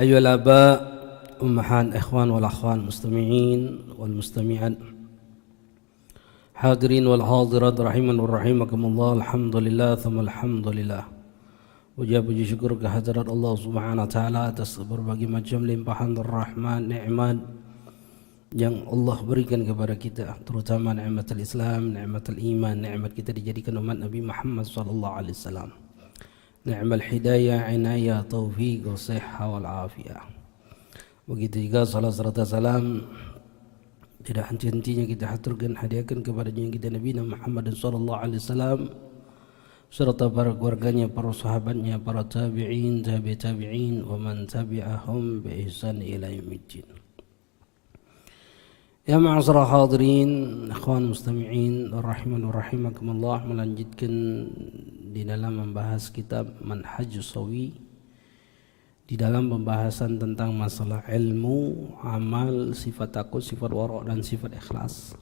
أيها الآباء أمهات إخوان والأخوان المستمعين والمستمعات حاضرين والحاضرات رحمن ورحمكم الله. Alhamdulillah thumma alhamdulillah. Puji syukur kehadirat Allah Subhanahu wa taala atas berbagai macam limpahan rahmat nikmat yang Allah berikan kepada kita, terutama nikmatul Islam, nikmatul iman, nikmat kita dijadikan umat Nabi Muhammad sallallahu alaihi wasallam. Ni'mal hidayah, inayah, taufiq, sihah wal afiyah. Begitu juga salat serta salam tidak henti-hentinya kita haturkan, hadiahkan kepada junjungan kita Nabi Muhammad sallallahu alaihi wasallam serta para keluarganya, para sahabatnya, para tabi'in, tabi'in wa man tabi'ahum bi ihsan ila yaumiddin. Ya ma'asyiral hadirin, ikhwan mustami'in rahiman wa rahimakumullah, melanjutkan di dalam membahas kitab Manhajus Shawi, di dalam pembahasan tentang masalah ilmu, amal, sifat takut, sifat wara' dan sifat ikhlas.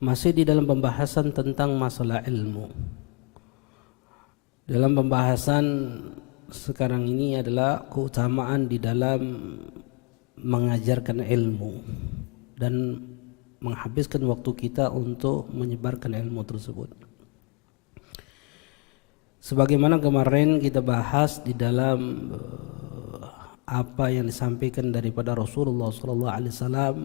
Masih di dalam pembahasan tentang masalah ilmu. Dalam pembahasan sekarang ini adalah keutamaan di dalam mengajarkan ilmu dan menghabiskan waktu kita untuk menyebarkan ilmu tersebut. Sebagaimana kemarin kita bahas di dalam apa yang disampaikan daripada Rasulullah sallallahu alaihi wasallam,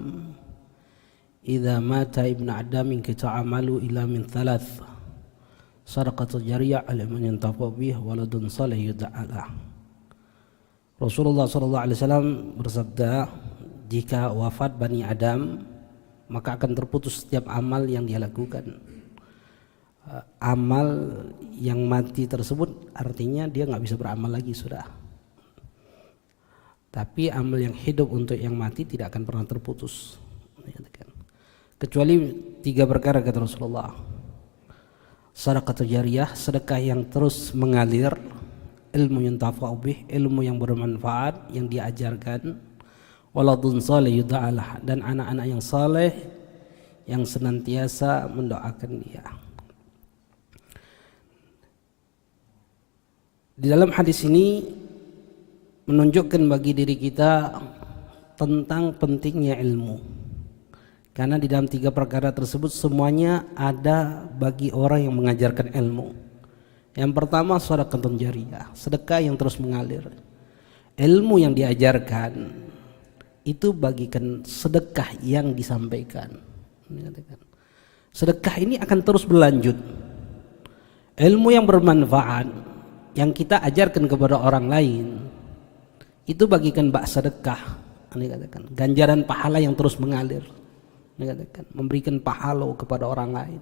"Idza mata ibnu Adam inqita'a amalu ila min thalath, sadaqatul jariyah aliman yantafa bih waladun salih yud'ala." Rasulullah sallallahu alaihi wasallam bersabda, jika wafat Bani Adam maka akan terputus setiap amal yang dia lakukan. Amal yang mati tersebut artinya dia nggak bisa beramal lagi sudah. Tapi amal yang hidup untuk yang mati tidak akan pernah terputus. Kecuali 3 perkara kata Rasulullah. Shadaqatul jariyah, sedekah yang terus mengalir, ilmu yang tafa'u bih, ilmu yang bermanfaat yang diajarkan, waladun salih yud'alah, dan anak-anak yang saleh yang senantiasa mendoakan dia. Di dalam hadis ini menunjukkan bagi diri kita tentang pentingnya ilmu. Karena di dalam 3 perkara tersebut semuanya ada bagi orang yang mengajarkan ilmu. Yang pertama shadaqatun jariyah, sedekah yang terus mengalir. Ilmu yang diajarkan itu bagikan sedekah yang disampaikan. Sedekah ini akan terus berlanjut. Ilmu yang bermanfaat yang kita ajarkan kepada orang lain itu bagikan bak sedekah, ganjaran pahala yang terus mengalir, memberikan pahala kepada orang lain.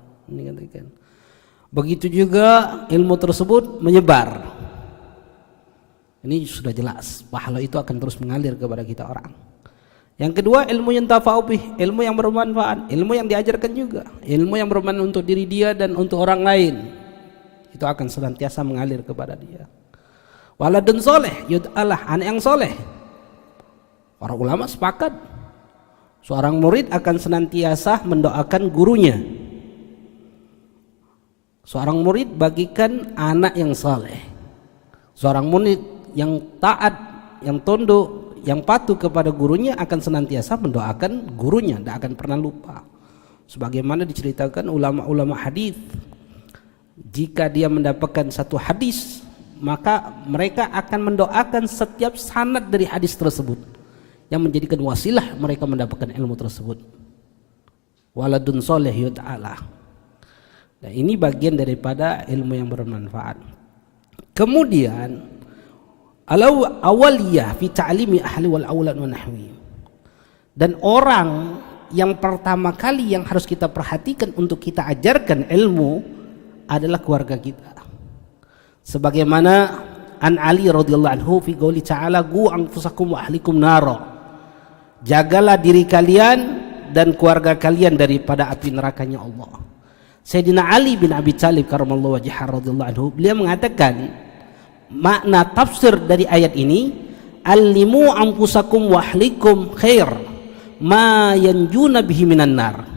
Begitu juga ilmu tersebut menyebar. Ini sudah jelas, pahala itu akan terus mengalir kepada kita orang. Yang kedua, ilmu yang tafa'u bih, ilmu yang bermanfaat, ilmu yang diajarkan juga, ilmu yang bermanfaat untuk diri dia dan untuk orang lain. Itu akan senantiasa mengalir kepada dia. Waladun soleh yud'alah, anak yang soleh. Para ulama sepakat seorang murid akan senantiasa mendoakan gurunya. Seorang murid bagikan anak yang soleh. Seorang murid yang taat, yang tunduk, yang patuh kepada gurunya akan senantiasa mendoakan gurunya, tidak akan pernah lupa. Sebagaimana diceritakan ulama-ulama hadis, jika dia mendapatkan satu hadis, maka mereka akan mendoakan setiap sanad dari hadis tersebut yang menjadikan wasilah mereka mendapatkan ilmu tersebut. Waladun soleh yud'alah. Nah, ini bagian daripada ilmu yang bermanfaat. Kemudian awaliyah fi ta'limi ahli wal aulad wa nahwi. Dan orang yang pertama kali yang harus kita perhatikan untuk kita ajarkan ilmu adalah keluarga kita. Sebagaimana an Ali radhiyallahu anhu fi qouli ta'ala qu anfusakum wa ahlikum nara. Jagalah diri kalian dan keluarga kalian daripada api nerakanya Allah. Sayyidina Ali bin Abi Thalib karramallahu wajhahu radhiyallahu anhu, beliau mengatakan makna tafsir dari ayat ini, allimu anfusakum wa ahlikum khair ma yanjuna bihi minan nar.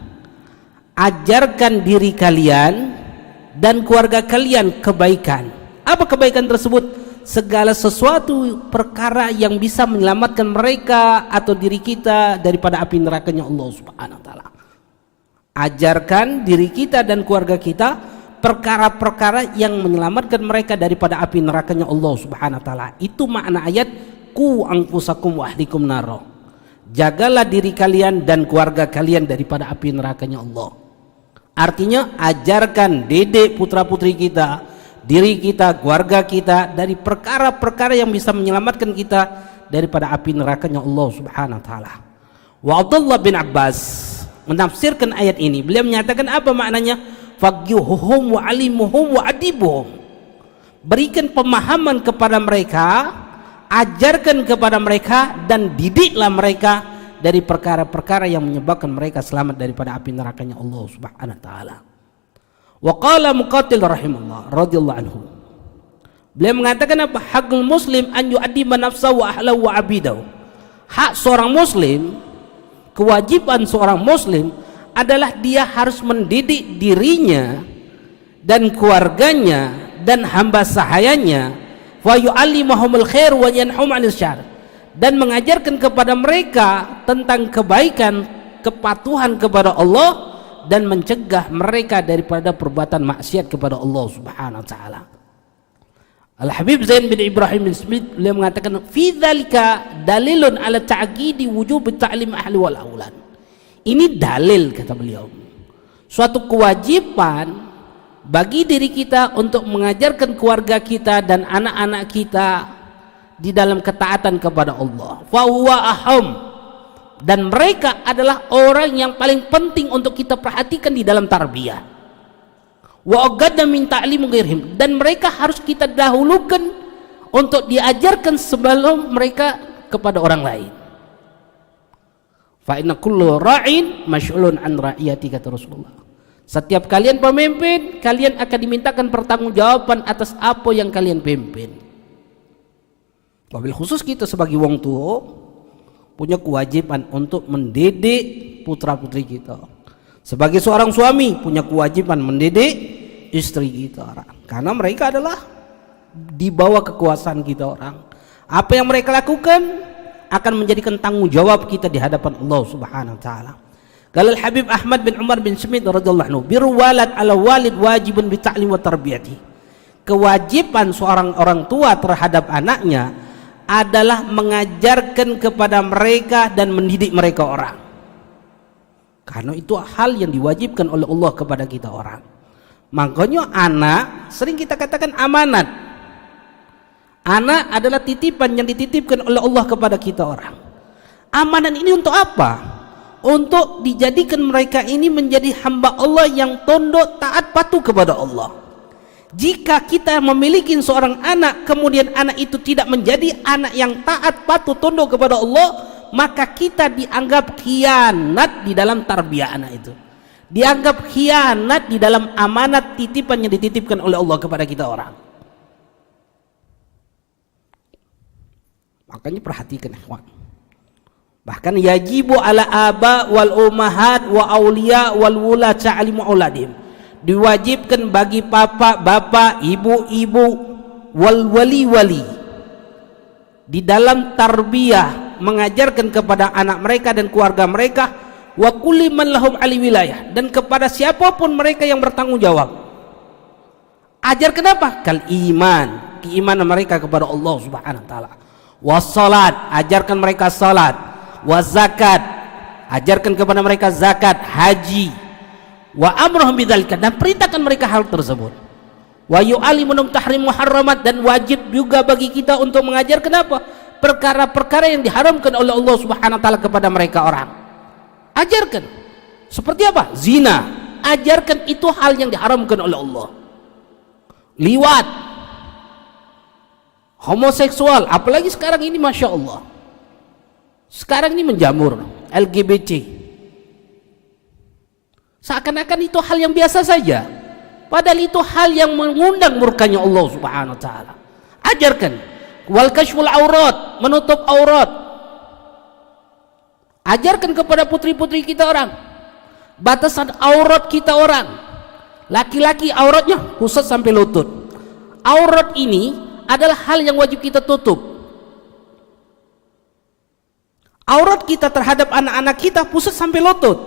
Ajarkan diri kalian dan keluarga kalian kebaikan. Apa kebaikan tersebut? segala sesuatu perkara yang bisa menyelamatkan mereka atau diri kita daripada api nerakanya Allah Subhanahu wa taala. Ajarkan diri kita dan keluarga kita perkara-perkara yang menyelamatkan mereka daripada api nerakanya Allah Subhanahu wa taala. Itu makna ayat ku anfusakum wa ahlikum naro. Jagalah diri kalian dan keluarga kalian daripada api nerakanya Allah. Artinya ajarkan dedek putra-putri kita, diri kita, keluarga kita dari perkara-perkara yang bisa menyelamatkan kita daripada api nerakanya Allah Subhanahu wa taala. Wa Abdullah bin Abbas menafsirkan ayat ini, beliau menyatakan apa maknanya? Faqihuhum wa alimuhum wa adibuhum. Berikan pemahaman kepada mereka, ajarkan kepada mereka dan didiklah mereka dari perkara-perkara yang menyebabkan mereka selamat daripada api nerakanya Allah Subhanahu wa taala. Wa qala Muqatil rahimahullah radhiyallahu anhu. Beliau mengatakan apa? Hakul muslim an yu'addiba nafsahu wa ahlahu wa abidahu. Hak seorang muslim, kewajiban seorang muslim adalah dia harus mendidik dirinya dan keluarganya dan hamba sahayanya, wa yu'allimuhumul khair wa yanhum 'anil syarr, dan mengajarkan kepada mereka tentang kebaikan, kepatuhan kepada Allah dan mencegah mereka daripada perbuatan maksiat kepada Allah Subhanahu wa taala. Al-Habib Zain bin Ibrahim bin Smith beliau mengatakan fi dzalika dalilun ala ta'qidi wujub ta'lim ahli wal aulad. Ini dalil, kata beliau, suatu kewajiban bagi diri kita untuk mengajarkan keluarga kita dan anak-anak kita di dalam ketaatan kepada Allah. Fa huwa aham, dan mereka adalah orang yang paling penting untuk kita perhatikan di dalam tarbiyah. Wa agadda min ta'lim ghairihim, dan mereka harus kita dahulukan untuk diajarkan sebelum mereka kepada orang lain. Fa inna kullu ra'in mas'ulun an ra'iyati, kata Rasulullah. Setiap kalian pemimpin, kalian akan dimintakan pertanggungjawaban atas apa yang kalian pimpin. Wabil khusus kita sebagai wong tua punya kewajiban untuk mendidik putra-putri kita. Sebagai seorang suami punya kewajiban mendidik istri kita, karena mereka adalah di bawah kekuasaan kita orang. Apa yang mereka lakukan akan menjadikan tanggung jawab kita di hadapan Allah Subhanahu wa taala. Qala Habib Ahmad bin Umar bin Smith radhiyallahu anhu, birru walad ala walid wajibun bi ta'lim wa tarbiyati. Kewajiban seorang orang tua terhadap anaknya adalah mengajarkan kepada mereka dan mendidik mereka orang. Karena itu hal yang diwajibkan oleh Allah kepada kita orang. Makanya anak sering kita katakan amanat. Anak adalah titipan yang dititipkan oleh Allah kepada kita orang. Amanat ini untuk apa? Untuk dijadikan mereka ini menjadi hamba Allah yang tunduk taat patuh kepada Allah. Jika kita memiliki seorang anak, kemudian anak itu tidak menjadi anak yang taat patuh tunduk kepada Allah, maka kita dianggap khianat di dalam tarbiyah anak itu. Dianggap khianat di dalam amanat titipan yang dititipkan oleh Allah kepada kita orang. Makanya perhatikan ikhwan. Bahkan yajibu ala aba wal ummahat wa auliya wal wula ta'limu auladim. Diwajibkan bagi bapak, ibu-ibu, wal wali-wali di dalam tarbiyah mengajarkan kepada anak mereka dan keluarga mereka, wa kulli man lahum ali wilayah, dan kepada siapapun mereka yang bertanggung jawab. Ajarkan apa? Kal iman, keimanan mereka kepada Allah Subhanahu wa taala. Wassalat, ajarkan mereka salat. Wazakat, ajarkan kepada mereka zakat, haji. Wa amruhum bidzalika, dan perintahkan mereka hal tersebut. Wa yu'allimunhum tahrim muharramat, dan wajib juga bagi kita untuk mengajarkan apa? Perkara-perkara yang diharamkan oleh Allah Subhanahu wa taala kepada mereka orang. Ajarkan. Seperti apa? Zina. Ajarkan itu hal yang diharamkan oleh Allah. Liwat, homoseksual, apalagi sekarang ini Masya Allah, sekarang ini menjamur LGBT, seakan-akan itu hal yang biasa saja, padahal itu hal yang mengundang murkanya Allah Subhanahu wa taala. Ajarkan wal kashful aurat, menutup aurat. Ajarkan kepada putri-putri kita orang batasan aurat kita orang. Laki-laki auratnya khusus sampai lutut. Aurat ini adalah hal yang wajib kita tutup. Aurat kita terhadap anak-anak kita pusat sampai lutut.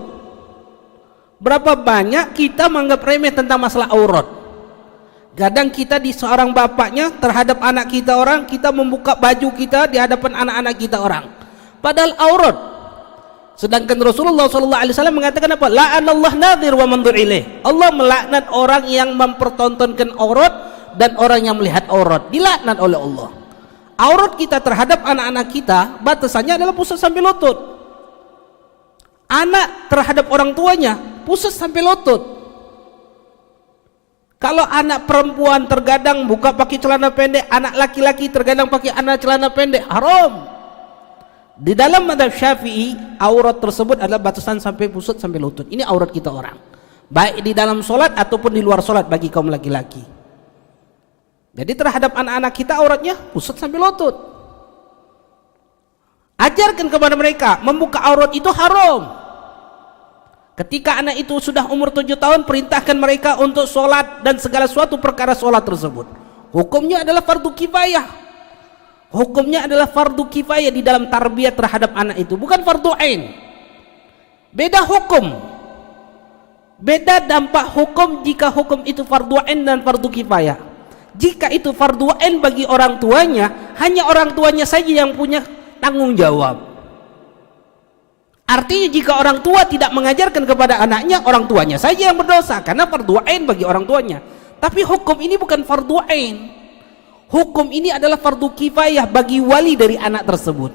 Berapa banyak kita menganggap remeh tentang masalah aurat. Kadang kita di seorang bapaknya terhadap anak kita orang, kita membuka baju kita di hadapan anak-anak kita orang, padahal aurat. Sedangkan Rasulullah SAW mengatakan apa? La'anallah nadhir wa mandur ilaih. Allah melaknat orang yang mempertontonkan aurat dan orang yang melihat aurat, dilaknat oleh Allah. Aurat kita terhadap anak-anak kita batasannya adalah pusat sampai lutut. Anak terhadap orang tuanya pusat sampai lutut. Kalau anak perempuan terkadang buka pakai celana pendek, anak laki-laki terkadang pakai anak celana pendek, haram. Di dalam mazhab Syafi'i, aurat tersebut adalah batasan sampai pusat sampai lutut. Ini aurat kita orang, baik di dalam solat ataupun di luar solat bagi kaum laki-laki. Jadi terhadap anak-anak kita auratnya pusat sampai lutut. Ajarkan kepada mereka membuka aurat itu haram. Ketika anak itu sudah umur 7 tahun, perintahkan mereka untuk sholat dan segala suatu perkara sholat tersebut. Hukumnya adalah fardu kifayah. Hukumnya adalah fardu kifayah di dalam tarbiyah terhadap anak itu, bukan fardu ain. Beda hukum, beda dampak hukum jika hukum itu fardu ain dan fardu kifayah. Jika itu fardu ain bagi orang tuanya, hanya orang tuanya saja yang punya tanggung jawab. Artinya jika orang tua tidak mengajarkan kepada anaknya, orang tuanya saja yang berdosa karena fardu ain bagi orang tuanya. Tapi hukum ini bukan fardu ain. Hukum ini adalah fardu kifayah bagi wali dari anak tersebut.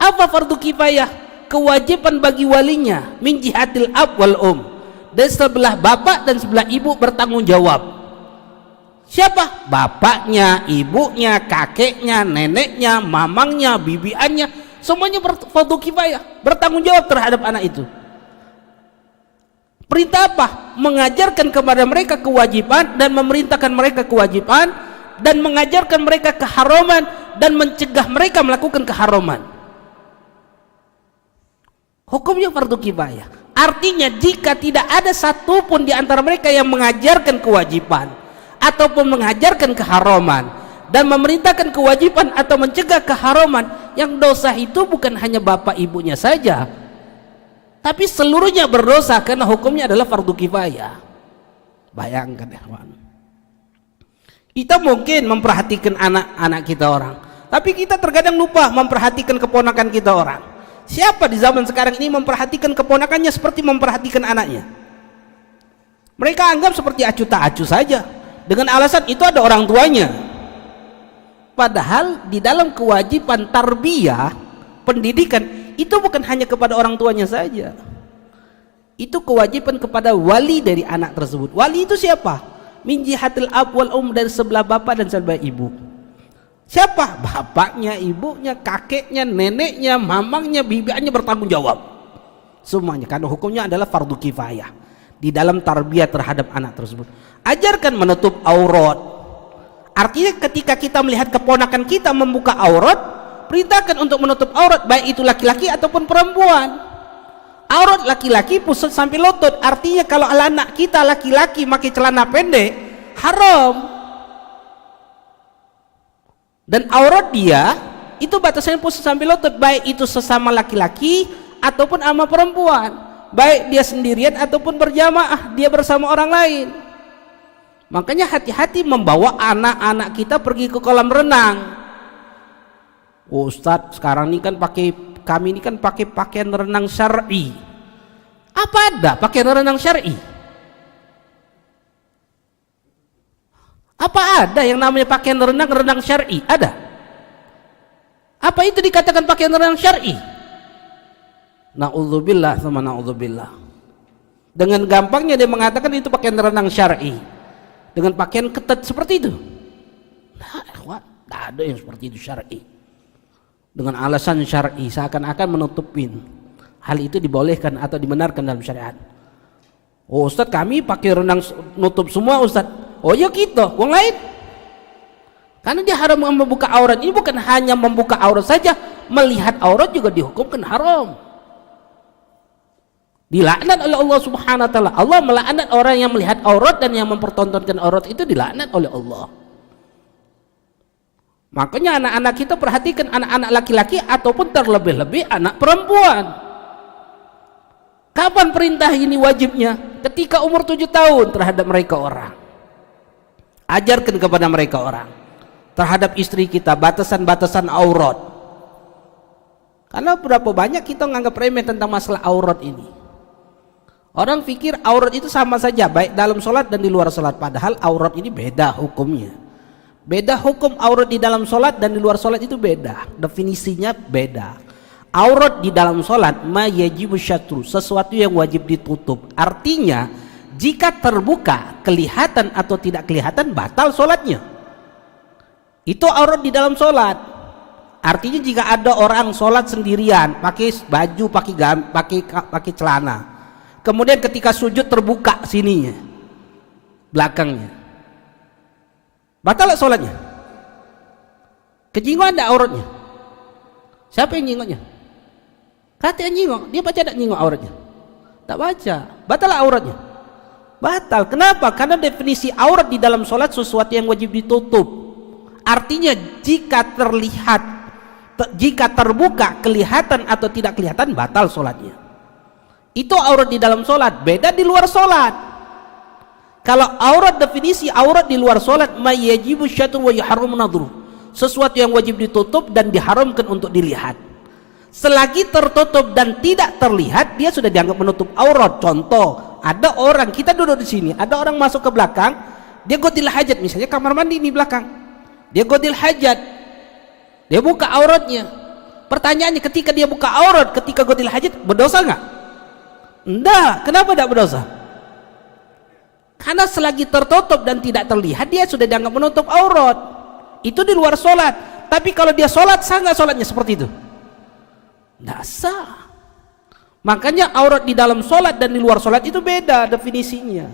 Apa fardu kifayah? Kewajiban bagi walinya min jihatil ab wal dari sebelah bapak dan sebelah ibu bertanggung jawab. Siapa? Bapaknya, ibunya, kakeknya, neneknya, mamangnya, bibiannya, semuanya fardu kifayah, bertanggung jawab terhadap anak itu. Perintah apa? Mengajarkan kepada mereka kewajiban dan memerintahkan mereka kewajiban dan mengajarkan mereka keharaman dan mencegah mereka melakukan keharaman. Hukumnya fardu kifayah. Artinya jika tidak ada satupun di antara mereka yang mengajarkan kewajiban ataupun mengajarkan keharaman dan memerintahkan kewajiban atau mencegah keharaman, yang dosa itu bukan hanya bapak ibunya saja, tapi seluruhnya berdosa karena hukumnya adalah fardu kifayah. Bayangkan ya kawan, kita mungkin memperhatikan anak-anak kita orang, tapi kita terkadang lupa memperhatikan keponakan kita orang. Siapa di zaman sekarang ini memperhatikan keponakannya seperti memperhatikan anaknya? Mereka anggap seperti acu tak acu saja, dengan alasan itu ada orang tuanya. Padahal di dalam kewajiban tarbiyah, pendidikan, itu bukan hanya kepada orang tuanya saja. Itu kewajiban kepada wali dari anak tersebut. Wali itu siapa? Min jihatil ab wal dari sebelah bapak dan sebelah ibu. Siapa? Bapaknya, ibunya, kakeknya, neneknya, mamangnya, bibiannya bertanggung jawab. Semuanya, karena hukumnya adalah fardu kifayah di dalam tarbiyah terhadap anak tersebut. Ajarkan menutup aurat. Artinya ketika kita melihat keponakan kita membuka aurat, perintahkan untuk menutup aurat, baik itu laki-laki ataupun perempuan. Aurat laki-laki pusat sampai lutut. Artinya kalau anak kita laki-laki pakai celana pendek, haram. Dan aurat dia itu batasnya pusat sampai lutut, baik itu sesama laki-laki ataupun sama perempuan, baik dia sendirian ataupun berjamaah, dia bersama orang lain. Makanya hati-hati membawa anak-anak kita pergi ke kolam renang. Oh, Ustadz, sekarang ini kan kami ini kan pakai pakaian renang syar'i. Apa ada pakaian renang syar'i? Apa ada yang namanya pakaian renang syar'i? Ada? Apa itu dikatakan pakaian renang syar'i? Na'udzubillah sama na'udzubillah. Dengan gampangnya dia mengatakan itu pakaian renang syar'i, dengan pakaian ketat seperti itu. Nah, tidak ada yang seperti itu syar'i. Dengan alasan syar'i, seakan-akan menutupin. Hal itu dibolehkan atau dibenarkan dalam syariat. Oh Ustadz, kami pakai renang nutup semua Ustadz. Oh ya kita, orang lain. Karena dia haram membuka aurat. Ini bukan hanya membuka aurat saja, melihat aurat juga dihukumkan haram. Dilaknat oleh Allah Subhanahu wa taala. Allah melaknat orang yang melihat aurat dan yang mempertontonkan aurat, itu dilaknat oleh Allah. Makanya anak-anak kita perhatikan, anak-anak laki-laki ataupun terlebih-lebih anak perempuan. Kapan perintah ini wajibnya? Ketika umur 7 tahun terhadap mereka orang. Ajarkan kepada mereka orang. Terhadap istri kita batasan-batasan aurat. Karena berapa banyak kita menganggap remeh tentang masalah aurat ini. Orang pikir aurat itu sama saja baik dalam sholat dan di luar sholat. Padahal aurat ini beda hukumnya. Beda hukum aurat di dalam sholat dan di luar sholat itu beda. Definisinya beda. Aurat di dalam sholat ma yajibu syatru, sesuatu yang wajib ditutup. Artinya jika terbuka kelihatan atau tidak kelihatan batal sholatnya. Itu aurat di dalam sholat. Artinya jika ada orang sholat sendirian pakai baju, pakai celana, kemudian ketika sujud terbuka sininya, belakangnya, batal sholatnya. Kejingoan ada auratnya. Siapa yang nyingoknya? Kata yang nyingok, dia baca tak nyingok auratnya? Tak baca. Batal auratnya? Batal. Kenapa? Karena definisi aurat di dalam sholat sesuatu yang wajib ditutup. Artinya jika terlihat, jika terbuka kelihatan atau tidak kelihatan batal sholatnya. Itu aurat di dalam sholat. Beda di luar sholat. Kalau aurat, definisi aurat di luar sholat ma yajibu syatru wa yuharramu nadhru, sesuatu yang wajib ditutup dan diharamkan untuk dilihat. Selagi tertutup dan tidak terlihat, dia sudah dianggap menutup aurat. Contoh, ada orang, kita duduk di sini, ada orang masuk ke belakang, dia godil hajat, misalnya kamar mandi ini belakang, dia godil hajat, dia buka auratnya. Pertanyaannya, ketika dia buka aurat, ketika godil hajat, berdosa nggak? Enggak. Kenapa tidak berdosa? Karena selagi tertutup dan tidak terlihat, dia sudah dianggap menutup aurat. Itu di luar sholat. Tapi kalau dia sholat, sah nggak sholatnya seperti itu? Nggak sah. Makanya aurat di dalam sholat dan di luar sholat itu beda definisinya.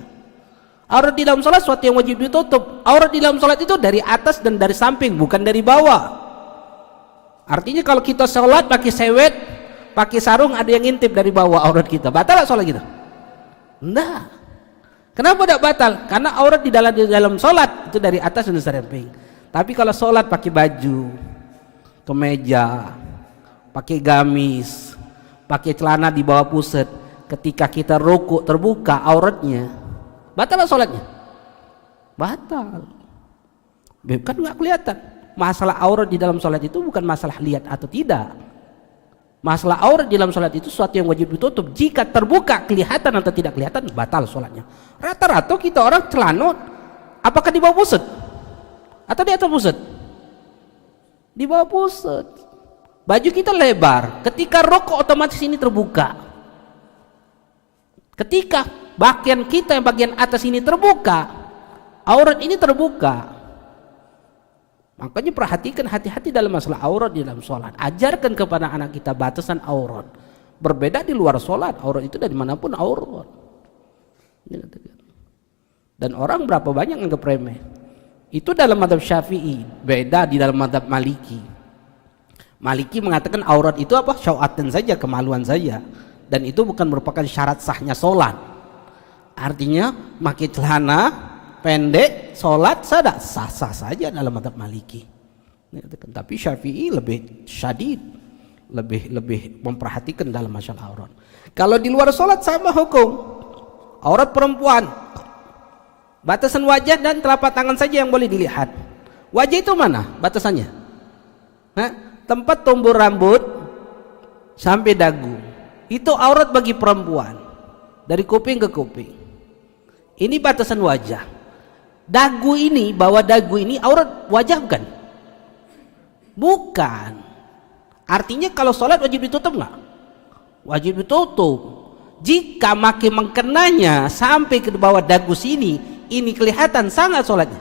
Aurat di dalam sholat sesuatu yang wajib ditutup. Aurat di dalam sholat itu dari atas dan dari samping, bukan dari bawah. Artinya kalau kita sholat pakai sewet, pakai sarung, ada yang ngintip dari bawah aurat kita, batal nggak sholat kita? Enggak. Kenapa tidak batal? Karena aurat di dalam sholat itu dari atas dan dari samping. Tapi kalau sholat pakai baju, kemeja, pakai gamis, pakai celana di bawah pusat, ketika kita rukuk terbuka auratnya, batal nggak sholatnya? Batal. Kan nggak kelihatan. Masalah aurat di dalam sholat itu bukan masalah lihat atau tidak. Masalah aurat di dalam sholat itu sesuatu yang wajib ditutup. Jika terbuka kelihatan atau tidak kelihatan, batal sholatnya. Rata-rata kita orang celana, apakah di bawah pusat atau di atas pusat? Di bawah pusat. Baju kita lebar, ketika rokok otomatis ini terbuka. Ketika bagian kita yang bagian atas ini terbuka, aurat ini terbuka. Makanya perhatikan hati-hati dalam masalah aurat di dalam sholat. Ajarkan kepada anak kita batasan aurat. Berbeda di luar sholat, aurat itu dari manapun aurat. Dan orang berapa banyak anggap remeh. Itu dalam mazhab Syafi'i, beda di dalam mazhab Maliki. Maliki mengatakan aurat itu apa? Syawatan saja, kemaluan saja. Dan itu bukan merupakan syarat sahnya sholat. Artinya pakai celana pendek, sholat sah-sah saja dalam mazhab Maliki. Tapi Syafi'i lebih syadid, lebih memperhatikan dalam masalah aurat. Kalau di luar sholat sama hukum. Aurat perempuan, batasan wajah dan telapak tangan saja yang boleh dilihat. Wajah itu mana batasannya? Tempat tumbuh rambut sampai dagu. Itu aurat bagi perempuan, dari kuping ke kuping. Ini batasan wajah. Dagu ini, bawah dagu ini aurat wajah bukan? Bukan. Artinya kalau sholat wajib ditutup nggak? Wajib ditutup. Jika makin mengkenanya sampai ke bawah dagu sini, ini kelihatan sangat sholatnya.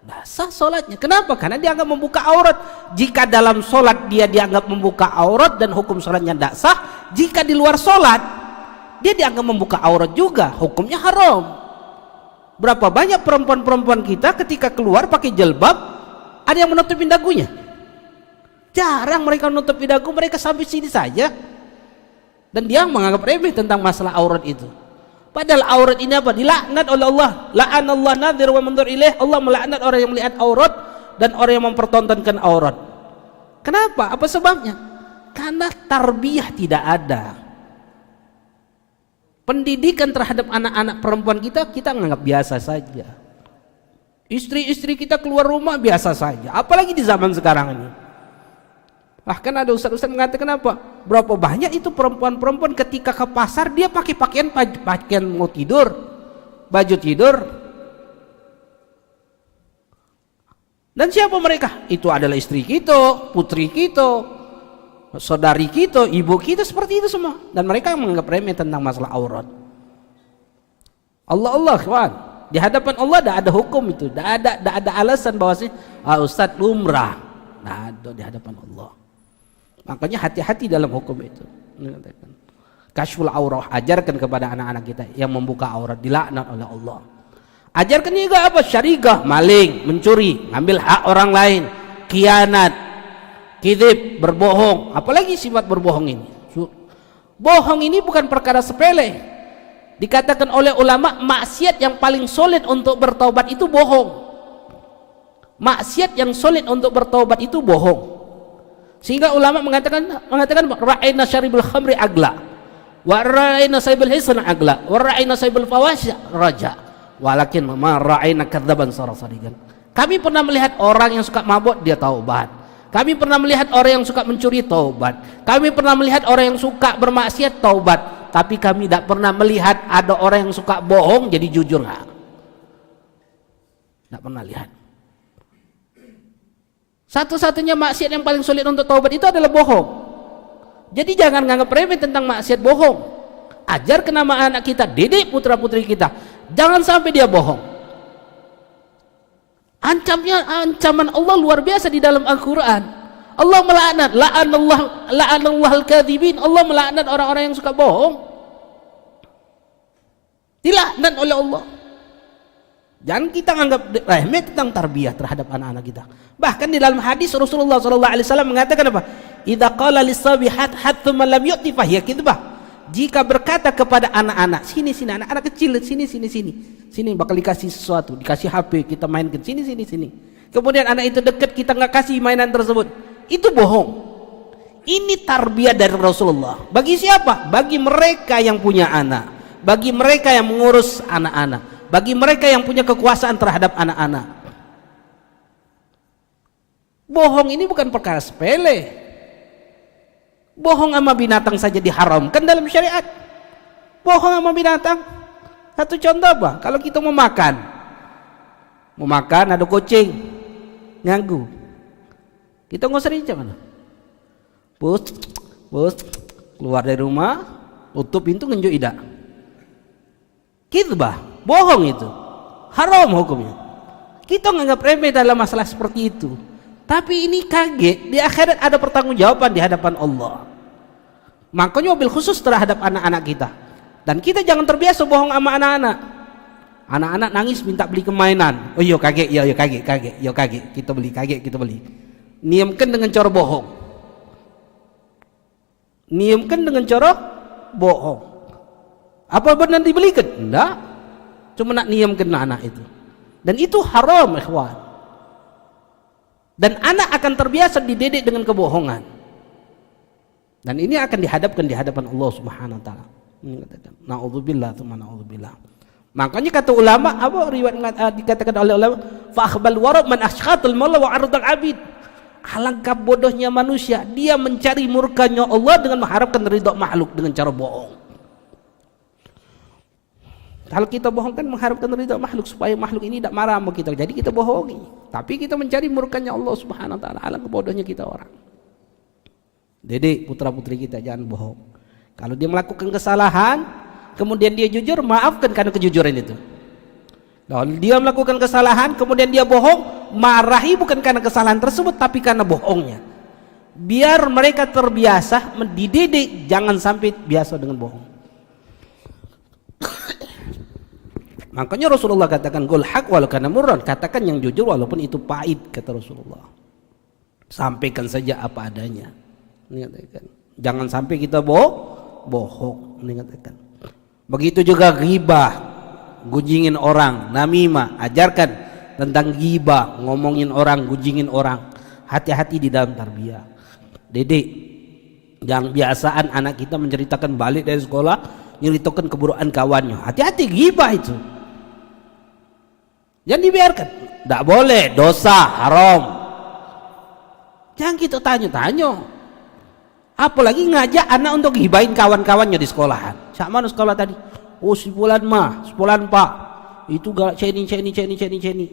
Nggak sah sholatnya. Kenapa? Karena dianggap membuka aurat. Jika dalam sholat dia dianggap membuka aurat dan hukum sholatnya tidak sah, jika di luar sholat dia dianggap membuka aurat juga, hukumnya haram. Berapa banyak perempuan-perempuan kita ketika keluar pakai jilbab, ada yang menutupi dagunya? Jarang mereka menutupi dagu, mereka sampai sini saja. Dan dia menganggap remeh tentang masalah aurat itu. Padahal aurat ini apa? Dilaknat oleh Allah. La'anallahu nadhir wa manzur ilaih. Allah melaknat orang yang melihat aurat dan orang yang mempertontonkan aurat. Kenapa? Apa sebabnya? Karena tarbiyah tidak ada. Pendidikan terhadap anak-anak perempuan kita menganggap biasa saja. Istri-istri kita keluar rumah biasa saja, apalagi di zaman sekarang ini. Bahkan ada ustaz-ustaz mengatakan apa? Berapa banyak itu perempuan-perempuan ketika ke pasar dia pakai pakaian mau tidur, baju tidur. Dan siapa mereka? Itu adalah istri kita, putri kita, saudari kita, ibu kita, seperti itu semua. Dan mereka menganggap remeh tentang masalah aurat. Allah kawan, di hadapan Allah tidak ada hukum itu, tidak ada alasan bahwa sih ustaz lumrah, tidak ada di hadapan Allah. Makanya hati-hati dalam hukum itu. Kashful aurah, ajarkan kepada anak-anak kita yang membuka aurat dilaknat oleh Allah. Ajarkan juga apa? Syarikah, maling, mencuri, ngambil hak orang lain, khianat, kizib, berbohong. Apalagi sifat berbohong ini. Bohong ini bukan perkara sepele. Dikatakan oleh ulama, maksiat yang paling solid untuk bertaubat itu bohong. Maksiat yang solid untuk bertaubat itu bohong. Sehingga ulama mengatakan ra'ayna syaribul khamri agla, wa ra'ayna saibul hisna agla, wa ra'ayna saibul fawasya raja, walakin ma ra'ayna kadzaban sarasarigan. Kami pernah melihat orang yang suka mabuk, dia taubat. Kami pernah melihat orang yang suka mencuri, taubat. Kami pernah melihat orang yang suka bermaksiat, taubat. Tapi kami tidak pernah melihat ada orang yang suka bohong jadi jujur. Tidak pernah lihat. Satu-satunya maksiat yang paling sulit untuk taubat itu adalah bohong. Jadi jangan nganggap remeh tentang maksiat bohong. Ajar ke nama anak kita, didik putra-putri kita, jangan sampai dia bohong. Ancaman Allah luar biasa di dalam Al-Quran. Allah melaknat, la'anallahu al-kadzibin. Allah melaknat orang-orang yang suka bohong. Dilaknat oleh Allah. Jangan kita anggap remeh tentang tarbiyah terhadap anak-anak kita. Bahkan di dalam hadis Rasulullah SAW mengatakan apa? Idza qala lis-sabihat hatta man lam yu'ti fahiya kadzbah. Jika berkata kepada anak-anak, sini anak-anak kecil, sini bakal dikasih sesuatu, dikasih HP, kita mainkan sini. Kemudian anak itu dekat, kita nggak kasih mainan tersebut, itu bohong. Ini tarbiyah dari Rasulullah. Bagi siapa? Bagi mereka yang punya anak, bagi mereka yang mengurus anak-anak, bagi mereka yang punya kekuasaan terhadap anak-anak. Bohong ini bukan perkara sepele. Bohong sama binatang saja diharamkan dalam syariat. Bohong sama binatang. Satu contoh apa? Kalau kita mau makan ada kucing nganggu, kita ngusir aja mana? Bos, keluar dari rumah, tutup pintu, ngenjuk idak. Kizbah, bohong itu, haram hukumnya. Kita nganggap remeh dalam masalah seperti itu. Tapi ini kaget, di akhirat ada pertanggungjawaban di hadapan Allah. Makanya mobil khusus terhadap anak-anak kita. Dan kita jangan terbiasa bohong sama anak-anak. Anak-anak nangis minta beli kemainan. Oh yo kaget, kita beli. Niamkan dengan cara bohong. Apa benar dibelikan? Enggak. Cuma nak niamkan anak itu. Dan itu haram, ikhwan. Dan anak akan terbiasa dididik dengan kebohongan. Dan ini akan dihadapkan di hadapan Allah Subhanahu wa taala. Na'udzubillah tsumma na'udzubillah. Makanya kata ulama, apa riwayat dikatakan oleh ulama, fa akhbal wara man ashqatul malla wa ardal abid. Alangkah bodohnya manusia, dia mencari murkanya Allah dengan mengharapkan ridha makhluk dengan cara bohong. Kalau kita bohong kan mengharapkan ridha makhluk supaya makhluk ini tidak marah sama kita. Jadi kita bohongi. Tapi kita mencari murkanya Allah Subhanahu wa taala. Alangkah bodohnya kita orang. Didik putra-putri kita jangan bohong. Kalau dia melakukan kesalahan, kemudian dia jujur, maafkan karena kejujuran itu. Kalau dia melakukan kesalahan, kemudian dia bohong, marahi bukan karena kesalahan tersebut, tapi karena bohongnya. Biar mereka terbiasa, mendidik, jangan sampai biasa dengan bohong. Makanya Rasulullah katakan, qul haq walau kana murran, katakan yang jujur walaupun itu pahit, kata Rasulullah. Sampaikan saja apa adanya. Jangan sampai kita bohong. Begitu juga ghibah, gunjingin orang, namimah, ajarkan tentang ghibah, ngomongin orang, gunjingin orang. Hati-hati di dalam tarbiyah. Dedek, yang biasaan anak kita menceritakan balik dari sekolah, nyeritakan keburukan kawannya. Hati-hati ghibah itu. Jangan dibiarkan. Tidak boleh, dosa, haram. Jangan kita tanya-tanya. Apalagi ngajak anak untuk ghibahin kawan-kawannya di sekolahan. Siapa mana sekolah tadi? Oh si Fulan mah, si Fulan pak. Itu galak ceni.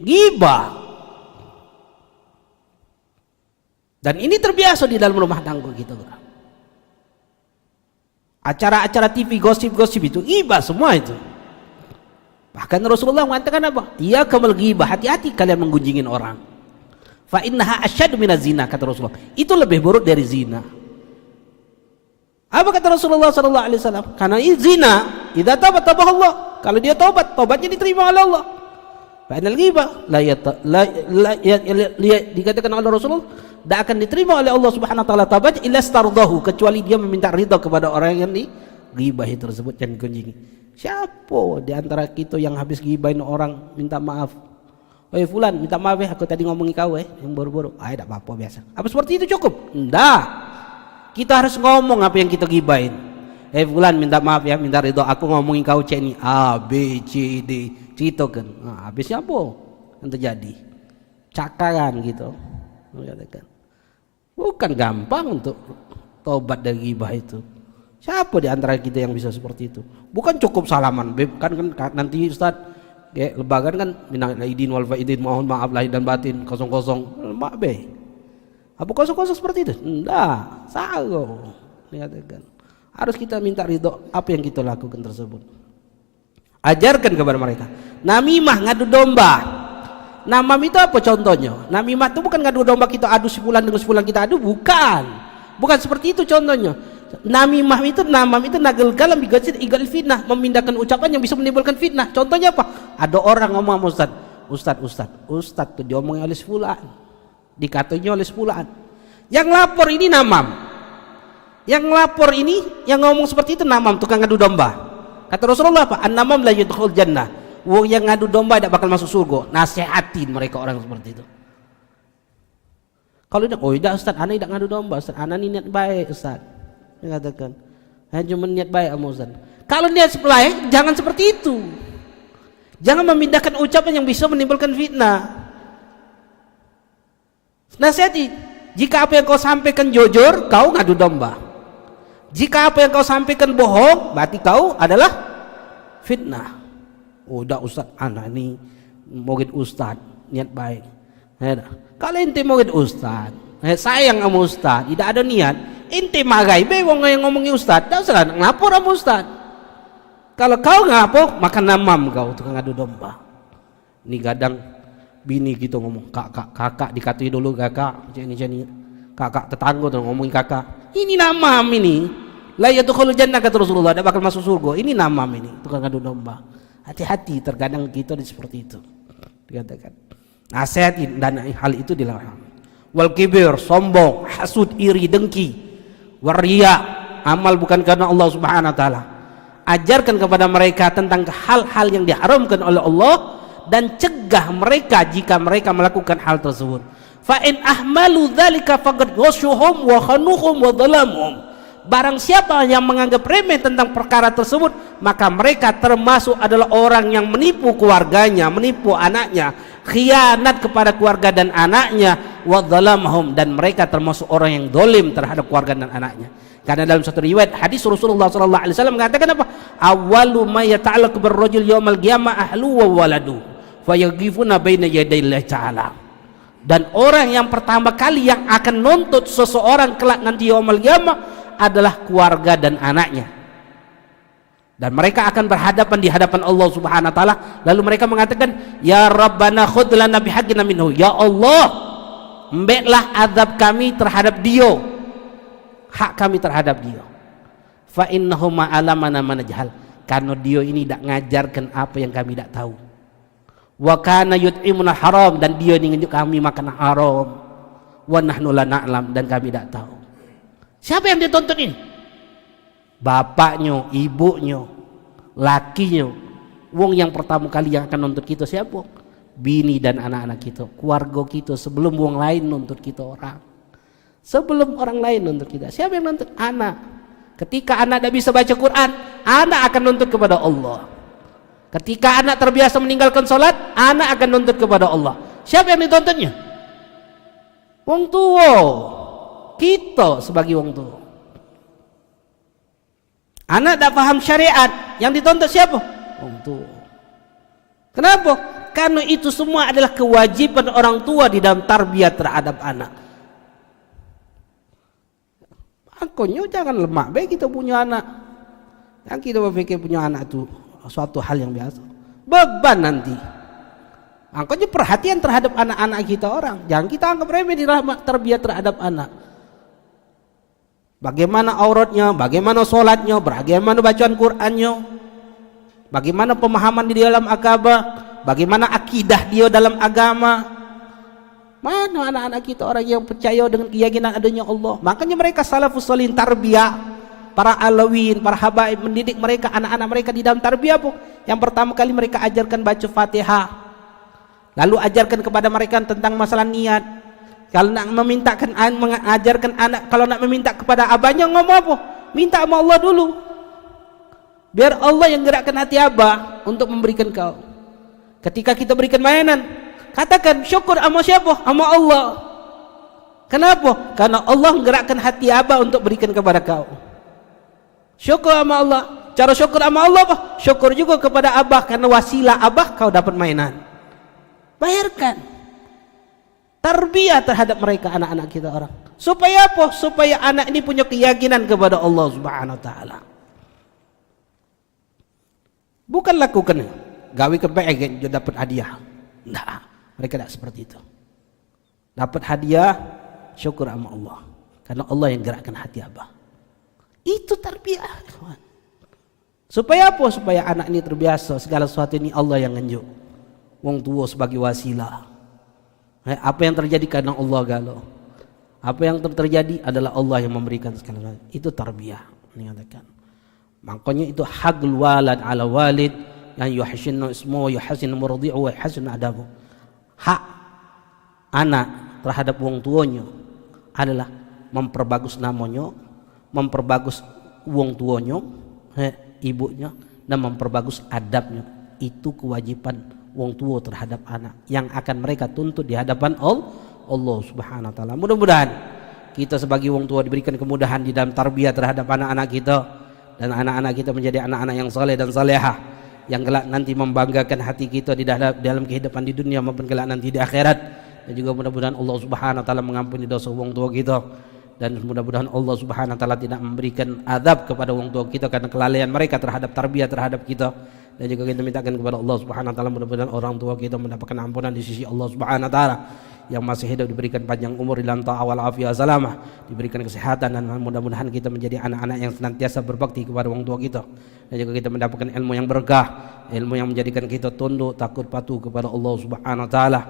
Ghibah. Dan ini terbiasa di dalam rumah tangga kita. Acara-acara TV gosip-gosip itu ghibah semua itu. Bahkan Rasulullah mengatakan apa? Iya kamal ghibah, hati-hati kalian menggunjingin orang. Fa innaha asyaddu minaz zina, kata Rasulullah. Itu lebih buruk dari zina. Apa kata Rasulullah sallallahu alaihi wasallam? Karena zina, idza tabat Allah. Kalau dia tobatnya diterima oleh Allah. Fa inal ghibah dikatakan oleh Rasulullah, tidak akan diterima oleh Allah Subhanahu wa taala tabat illa stardahu, kecuali dia meminta ridha kepada orang yang dighibahi tersebut dan kunjungi. Siapa di antara kita yang habis ghibahin orang minta maaf? Oi Fulan, minta maaf ya, aku tadi ngomongin kau yang baru-baru. Tidak apa-apa biasa. Apa seperti itu cukup? Enggak. Kita harus ngomong apa yang kita gibahin. Fulan minta maaf ya, minta ridho, aku ngomongin kau cek ini A, B, C, D, gitu kan. Nah, habisnya apa yang terjadi? Cakaran gitu. Bukan gampang untuk tobat dari ghibah itu. Siapa di antara kita yang bisa seperti itu? Bukan cukup salaman, kan nanti Ustaz kayak lebaran kan minal aidin wal faidin, mohon maaf lahir dan batin kosong-kosong. Mak be. Apa kosong-kosong seperti itu? Enggak, salah. Dikatakan. Harus kita minta ridho apa yang kita lakukan tersebut. Ajarkan kepada mereka. Namimah, ngadu domba. Namam itu apa contohnya? Namimah itu bukan ngadu domba kita adu sebulan dengan sebulan kita adu, bukan. Bukan seperti itu contohnya. Namimah itu, namam itu nagal galam bigasid igal fitnah, memindahkan ucapan yang bisa menimbulkan fitnah. Contohnya apa? Ada orang ngomong sama Ustaz tuh diomongin oleh sebulan. Dikatanya oleh sebulan. Yang lapor ini namam. Yang lapor ini yang ngomong seperti itu namam, tukang ngadu domba. Kata Rasulullah apa? An-namam la yadkhul jannah. Wong yang ngadu domba tidak bakal masuk surga. Nasihatin mereka orang seperti itu. Kalau dia, oh tidak Ustaz, ana tidak ngadu domba, Ustaz, ana niat baik Ustaz. Dia katakan, hanya cuma niat baik Ustaz. Kalau niat baik, jangan seperti itu. Jangan memindahkan ucapan yang bisa menimbulkan fitnah. Nasihati, jika apa yang kau sampaikan jujur, kau ngadu domba. Jika apa yang kau sampaikan bohong, berarti kau adalah fitnah. Oh, udah Ustaz, anak ini murid Ustaz, niat baik. Kalau ente murid Ustaz, sayang sama Ustaz, tidak ada niat, ente magai be wong yang ngomongin Ustaz, tak usah ngapor sama Ustaz. Kalau kau ngapor, maka namam kau tukang ngadu domba. Ini kadang bini gitu ngomong kakak dikatui dulu kakak kakak tetangga tuh ngomongin kakak, ini namam ini la yadkhulul jannah, kata Rasulullah, tidak bakal masuk surga. Ini namam, ini tukang ngadu domba. Hati-hati, terkadang kita seperti itu dikatakan. Nasihat dan hal itu dilarang. Wal kibir, sombong, hasud, iri, dengki, waria, amal bukan karena Allah Subhanahu wa taala. Ajarkan kepada mereka tentang hal-hal yang diharamkan oleh Allah dan cegah mereka jika mereka melakukan hal tersebut. Fa in ahmalu dzalika faqad ghashuhum wa khanuhum wa dhalamhum. Barang siapa yang menganggap remeh tentang perkara tersebut, maka mereka termasuk adalah orang yang menipu keluarganya, menipu anaknya, khianat kepada keluarga dan anaknya, wa dhalamhum, dan mereka termasuk orang yang dolim terhadap keluarga dan anaknya. Karena dalam satu riwayat hadis Rasulullah sallallahu alaihi wasallam mengatakan apa? Awwalu ma yata'allaqu birrajul yaumal qiyamah ahlu wa waladu fayaghifuna baina yadayillahi ta'ala. Dan orang yang pertama kali yang akan nuntut seseorang kelak nanti yaumul qiyamah adalah keluarga dan anaknya. Dan mereka akan berhadapan di hadapan Allah Subhanahu wa taala, lalu mereka mengatakan, "Ya Rabbana khudh lana bihaqqina minhu." Ya Allah, embeklah azab kami terhadap dia. Hak kami terhadap dia. Fa innahu ma'alamana manajhal. Karena dia ini tidak ngajarkan apa yang kami tidak tahu. Wa kana yut'imuna haram, dan dia ini nunjuk kami makan haram. Wa nahnu la na'lam, dan kami tidak tahu. Siapa yang dituntut ini? Bapaknya, ibunya, lakinya. Wong yang pertama kali yang akan nuntut kita siapa? bini dan anak-anak kita, keluarga kita, sebelum orang lain nuntut kita orang. Sebelum orang lain nuntut kita. Siapa yang nuntut? Anak. Ketika anak tidak bisa baca Quran, anak akan nuntut kepada Allah. Ketika anak terbiasa meninggalkan sholat, anak akan nuntut kepada Allah. Siapa yang dituntutnya? Wong tua. Kita sebagai wong tua. Anak tak paham syariat, yang dituntut siapa? Wong tua. Kenapa? Karena itu semua adalah kewajiban orang tua di dalam tarbiyah terhadap anak. Makanya jangan lemak baik kita punya anak. Yang kita berpikir punya anak itu suatu hal yang biasa. Beban nanti. Makanya perhatian terhadap anak-anak kita orang. Jangan kita anggap remeh di dalam tarbiyah terhadap anak. Bagaimana auratnya, bagaimana sholatnya, bagaimana bacaan Qur'annya, bagaimana pemahaman di dalam agama, bagaimana akidah dia dalam agama. Mana anak-anak kita orang yang percaya dengan keyakinan adanya Allah. Makanya mereka salafus shalihin tarbiyah, para alawin, para habaib mendidik mereka, anak-anak mereka di dalam tarbiyah. Yang pertama kali mereka ajarkan baca Fatihah, lalu ajarkan kepada mereka tentang masalah niat. Kalau nak mengajarkan anak, kalau nak meminta kepada abahnya ngomong apa? Minta sama Allah dulu. Biar Allah yang gerakkan hati abah untuk memberikan kau. Ketika kita berikan mainan, katakan syukur sama siapa? Sama Allah. Kenapa? Karena Allah menggerakkan hati abah untuk berikan kepada kau. Syukur sama Allah. Cara syukur sama Allah apa? Syukur juga kepada abah, karena wasilah abah kau dapat mainan. Bayarkan. Tarbiyah terhadap mereka, anak-anak kita orang. Supaya apa? Supaya anak ini punya keyakinan kepada Allah Subhanahu wa taala. Bukan lakukan gawe kebaikan dia dapat hadiah. Nah, mereka tidak seperti itu. Dapat hadiah, syukur sama Allah. Karena Allah yang gerakkan hati abah. Itu tarbiyah, kawan. Supaya apa? Supaya anak ini terbiasa segala sesuatu ini Allah yang nganjuk. Wong tua sebagai wasilah. Apa yang terjadi karena Allah galau. Apa yang terjadi adalah Allah yang memberikan segala sesuatu. Itu tarbiyah, dikatakan. Makanya itu haqul walad ala walid yang yuhsinu ismu yuhsinu murdi'u wa yuhsinu adabu. Hak anak terhadap wong tuanya adalah memperbagus namanya, memperbagus wong tuanya, ibunya, dan memperbagus adabnya. Itu kewajiban wong tua terhadap anak yang akan mereka tuntut di hadapan Allah Subhanahu wa taala. Mudah-mudahan kita sebagai wong tua diberikan kemudahan di dalam tarbiyah terhadap anak-anak kita, dan anak-anak kita menjadi anak-anak yang saleh dan salehah, yang kelak nanti membanggakan hati kita di dalam kehidupan di dunia maupun kelak nanti di akhirat. Dan juga mudah-mudahan Allah Subhanahu wa taala mengampuni dosa wong tua kita, dan mudah-mudahan Allah Subhanahu wa taala tidak memberikan azab kepada wong tua kita karena kelalaian mereka terhadap tarbiyah terhadap kita. Dan juga kita mintakan kepada Allah Subhanahu wa taala, mudah-mudahan orang tua kita mendapatkan ampunan di sisi Allah Subhanahu wa taala. Yang masih hidup diberikan panjang umur dalam ta'ah wal afiyah salamah, diberikan kesehatan, dan mudah-mudahan kita menjadi anak-anak yang senantiasa berbakti kepada orang tua kita. Dan juga kita mendapatkan ilmu yang berkah, ilmu yang menjadikan kita tunduk takut patuh kepada Allah Subhanahu wa taala,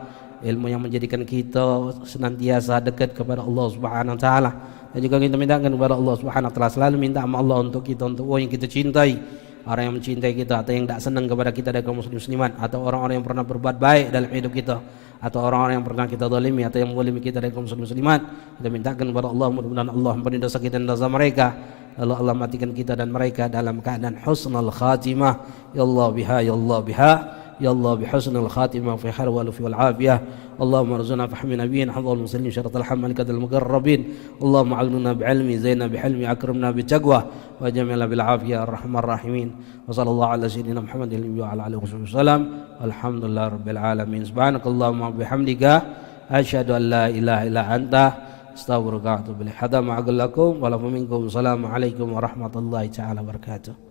ilmu yang menjadikan kita senantiasa dekat kepada Allah Subhanahu wa taala. Dan juga kita mintakan kepada Allah Subhanahu wa taala, selalu minta sama Allah untuk kita, untuk orang yang kita cintai, orang yang mencintai kita atau yang tidak senang kepada kita dari kaum muslimat, atau orang-orang yang pernah berbuat baik dalam hidup kita, atau orang-orang yang pernah kita zalimi atau yang zalimi kita dari kaum muslimat. Kita mintakan kepada Allah, mudah-mudahan Allah ampuni dosa kita dan dosa mereka, lalu Allah matikan kita dan mereka dalam keadaan husnul khatimah. Ya Allah biha, ya Allah biha, ya Allah bihusnul khatimah fi khair wa fi wal afiyah. Allahumma arzuqna fahmi nabiyyin hadhal muslimin syarat al-hamal kadal muqarrabin. Allahumma alnuna bi'ilmi zaina bihilmi akramna bitaqwa wa jamila bil afiyah arhamar rahimin. Wa sallallahu ala sayyidina Muhammadin wa ala alihi wasallam. Alhamdulillah rabbil alamin. Subhanakallahumma bihamdika asyhadu an la ilaha illa anta astaghfiruka wa atubu ilaik. Hada ma'akum wa la minkum. Assalamu alaikum warahmatullahi taala wabarakatuh.